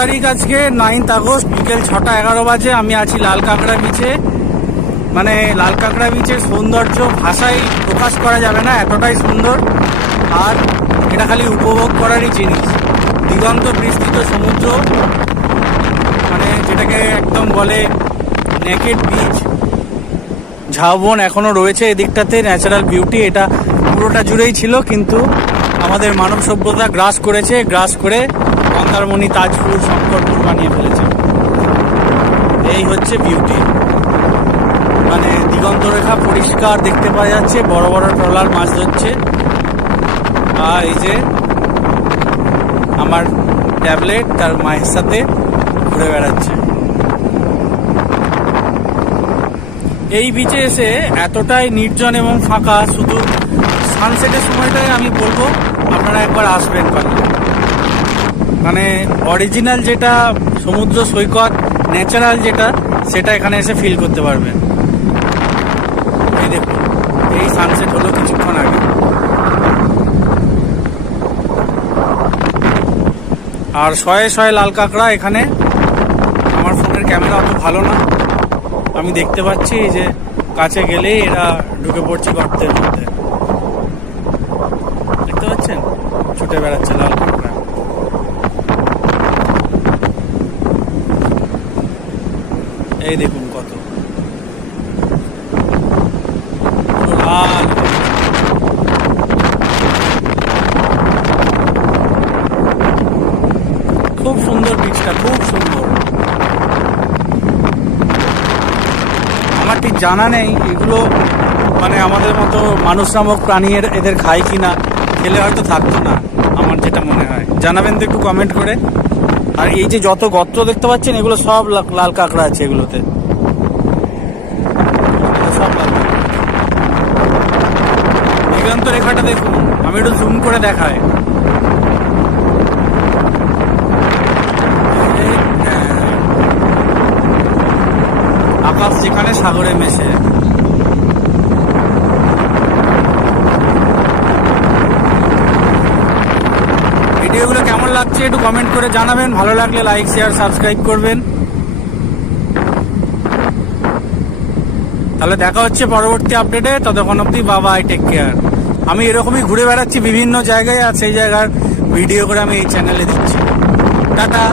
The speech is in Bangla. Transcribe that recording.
তারিখ আজকে নাইন্থ আগস্ট, বিকেল ছটা এগারো বাজে। আমি আছি লাল কাঁকড়া বিচে মানে লাল কাঁকড়া বিচের সৌন্দর্য ভাষায় প্রকাশ করা যাবে না, এতটাই সুন্দর। আর এটা খালি উপভোগ করারই জিনিস। দিগন্ত বিস্তৃত সমুদ্র মানে যেটাকে একদম বলে নেকেড বিচ ঝাউবন এখনও রয়েছে এদিকটাতে ন্যাচারাল বিউটি এটা পুরোটা জুড়েই ছিল, কিন্তু আমাদের মানব সভ্যতা গ্রাস করেছে, গ্রাস করে মন্দারমণি তাজপুর, শঙ্করপুর বানিয়ে ফেলেছে। এই হচ্ছে বিউটি মানে দিগন্তরেখা পরিষ্কার দেখতে পাওয়া যাচ্ছে, বড় বড় ট্রলার মাছ ধরছে। আর এই যে আমার ট্যাবলেট, তার মায়ের সাথে ঘুরে বেড়াচ্ছে। এই বিচে এসে এতটাই নির্জন এবং ফাঁকা, শুধু সানসেটের সময়টাই আমি বলব, আপনারা একবার আসবেন পারলে মানে অরিজিনাল যেটা সমুদ্র সৈকত ন্যাচারাল যেটা, সেটা এখানে এসে ফিল করতে পারবেন এই দেখুন, এই সানসেট হলো কিছুক্ষণ আগে। আর শয়ে শয়ে লাল কাঁকড়া এখানে, আমার ফোনের ক্যামেরা অত ভালো না। আমি দেখতে পাচ্ছি যে কাছে গেলেই এরা ঢুকে পড়ছে গর্তের মধ্যে। দেখতে পাচ্ছেন? ছুটে বেড়াচ্ছে লাল কাঁকড়া এই দেখুন কত। খুব সুন্দর বীজটা খুব সুন্দর। আমার ঠিক জানা নেই, এগুলো মানে আমাদের মতো মানুষ নামক প্রাণী এদের খায় কি না খেলে হয়তো থাকতো না, আমার যেটা মনে হয়। জানাবেন তো একটু কমেন্ট করে। আর এই যে যত গর্ত দেখতে পাচ্ছেন, এগুলো সব লাল কাঁকড়া আছে এগুলোতে। দিগন্ত রেখাটা দেখুন, আমি একটু জুম করে দেখাই। হ্যাঁ। আকাশ যেখানে সাগরে মেশে। ভিডিওগুলো কেমন লাগছে একটু কমেন্ট করে জানাবেন। ভালো লাগলে লাইক শেয়ার সাবস্ক্রাইব করবেন। তাহলে দেখা হচ্ছে পরবর্তী আপডেটে ততক্ষণ অব্দি বাবা আই টেক কেয়ার আমি এরকমই ঘুরে বেড়াচ্ছি বিভিন্ন জায়গায়, আর সেই জায়গার ভিডিও করে আমি এই চ্যানেলে দিচ্ছি। টাটা।